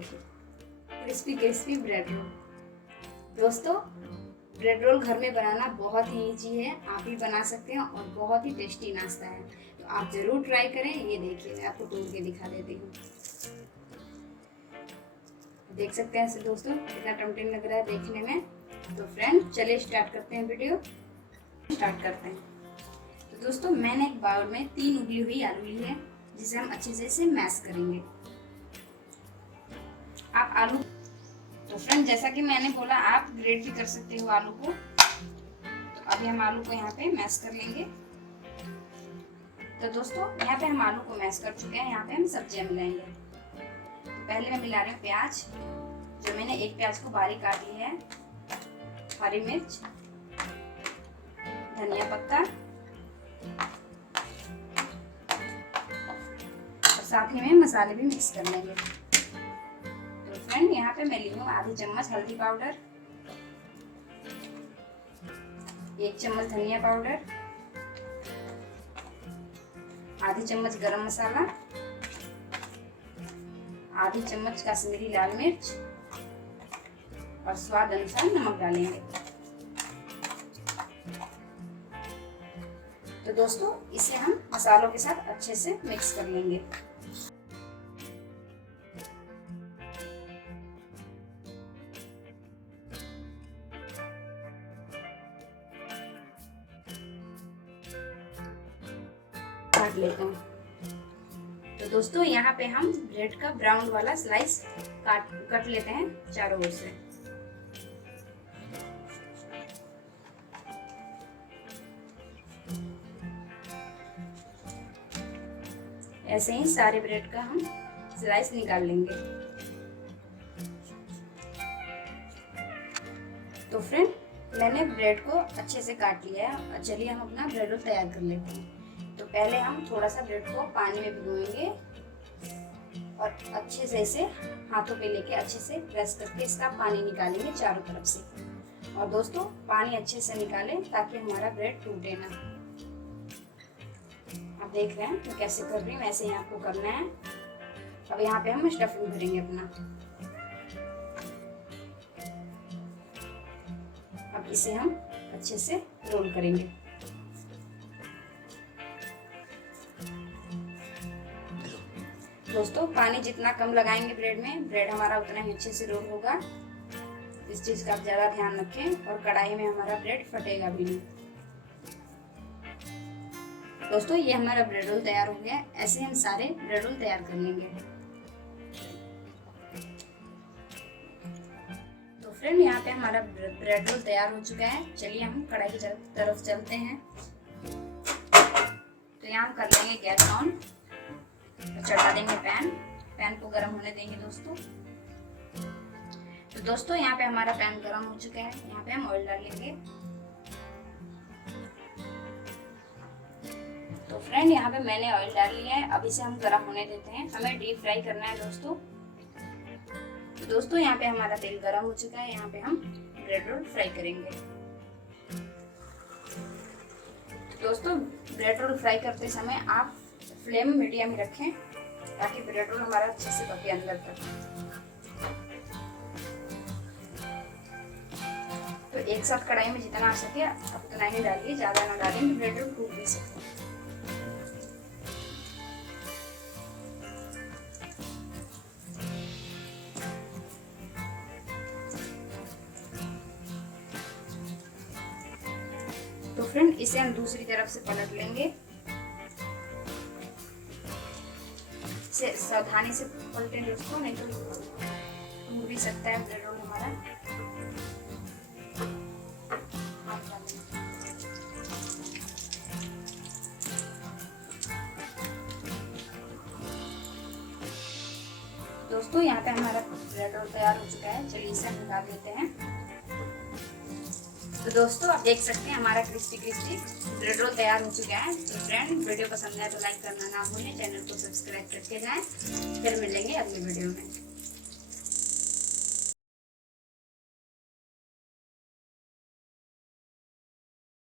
देखिए crispy crispy bread roll. दोस्तों bread roll घर में बनाना बहुत ही ईजी है, आप भी बना सकते हैं और बहुत ही टेस्टी नाश्ता है, तो आप ज़रूर ट्राई करें। ये देखिए मैं आपको तोड़ के दिखा देती हूँ। देख सकते हैं इसे दोस्तों, कितना टेम्पटिंग लग रहा है देखने में। तो फ्रेंड चलिए स्टार्ट करते हैं, वीडियो स्टार्ट करते हैं। तो दोस्तों मैंने एक बाउल में 3 उबली हुई आलू ली है, जिसे हम अच्छे से इसे मैश करेंगे। आप आलू, तो फ्रेंड जैसा कि मैंने बोला आप ग्रेट भी कर सकते हो आलू को। तो अभी हम आलू को यहाँ पे मैश कर लेंगे। तो दोस्तों यहाँ पे हम आलू को मैश कर चुके हैं, यहाँ पे हम सब्जियां मिलाएंगे। तो पहले मैं मिला रही हूँ प्याज, जो मैंने एक प्याज को बारीक काट ली है, हरी मिर्च, धनिया पत्ता और साथ ही में मसाले भी मिक्स कर लेंगे। तो फ्रेंड यहाँ पे मैं ली हूँ आधी चम्मच हल्दी पाउडर, 1 चम्मच धनिया पाउडर, आधी चम्मच गरम मसाला, आधी चम्मच कश्मीरी लाल मिर्च और स्वाद अनुसार नमक डालेंगे। तो दोस्तों इसे हम मसालों के साथ अच्छे से मिक्स कर लेंगे। काट लेते हैं। तो दोस्तों यहाँ पे हम ब्रेड का ब्राउन वाला स्लाइस कट लेते हैं चारों ओर से। ऐसे ही सारे ब्रेड का हम स्लाइस निकाल लेंगे। तो फ्रेंड मैंने ब्रेड को अच्छे से काट लिया है, चलिए हम अपना ब्रेड रोल तैयार कर लेते हैं। तो पहले हम थोड़ा सा ब्रेड को पानी में भिगोएंगे और अच्छे से इसे हाथों पे लेके अच्छे से प्रेस करके इसका पानी निकालेंगे चारों तरफ से। और दोस्तों पानी अच्छे से निकालें ताकि हमारा ब्रेड टूटे ना। आप देख रहे हैं मैं कैसे कर रही हूँ, ऐसे ही आपको करना है। अब यहाँ पे हम स्टफिंग भरेंगे अपना। अब इसे हम अच्छे से रोल करेंगे। दोस्तों पानी जितना कम लगाएंगे ब्रेड में, ब्रेड हमारा उतना ही अच्छे से रोल होगा। इस चीज का आप ज्यादा ध्यान रखें और कढ़ाई में हमारा ब्रेड फटेगा भी नहीं। दोस्तों ये हमारा ब्रेड रोल तैयार हो गया। ऐसे हम सारे ब्रेड रोल तैयार कर लेंगे। तो फ्रेंड यहाँ पे हमारा ब्रेड रोल तैयार हो चुका है। चलिए हम कढ़ाई की तरफ चलते हैं। तो यहाँ हम कर लेंगे गैस ऑन, तो चढ़ा देंगे पैन को गर्म होने देंगे दोस्तों। तो दोस्तों यहाँ पे हमारा पैन गर्म हो चुका है, यहाँ पे हम ऑयल डाल लेंगे। तो फ्रेंड यहाँ पे मैंने ऑयल डाल लिया है, अब इसे हम गर्म होने देते हैं। हमें डीप फ्राई करना है दोस्तों। तो दोस्तों यहाँ पे हमारा तेल गर्म हो चुका है, यहाँ पे हम ब्रेड रोल फ्राई करेंगे। तो दोस्तों ब्रेड रोल फ्राई करते समय आप फ्लेम मीडियम ही रखें ताकि ब्रेड रोल हमारा अच्छे से पके अंदर तक। तो एक साथ कढ़ाई में जितना आ सके आप उतना ही डालिए, ज्यादा ना डालें, ब्रेड रोल टूट भी सकते हैं। तो फ्रेंड इसे हम दूसरी तरफ से पलट लेंगे। इसे सावधानी से पलटें दोस्तों, नहीं तो टूट भी सकता है ब्रेड रोल हमारा। दोस्तों यहाँ पे हमारा ब्रेड रोल तैयार हो चुका है। चलिए इसे निकाल लेते हैं। तो दोस्तों आप देख सकते हैं हमारा क्रिस्पी ब्रेड रोल तैयार हो चुका है। तो फ्रेंड वीडियो पसंद आए तो लाइक करना ना भूलें, चैनल को सब्सक्राइब करके जाएं। फिर मिलेंगे अगली वीडियो में।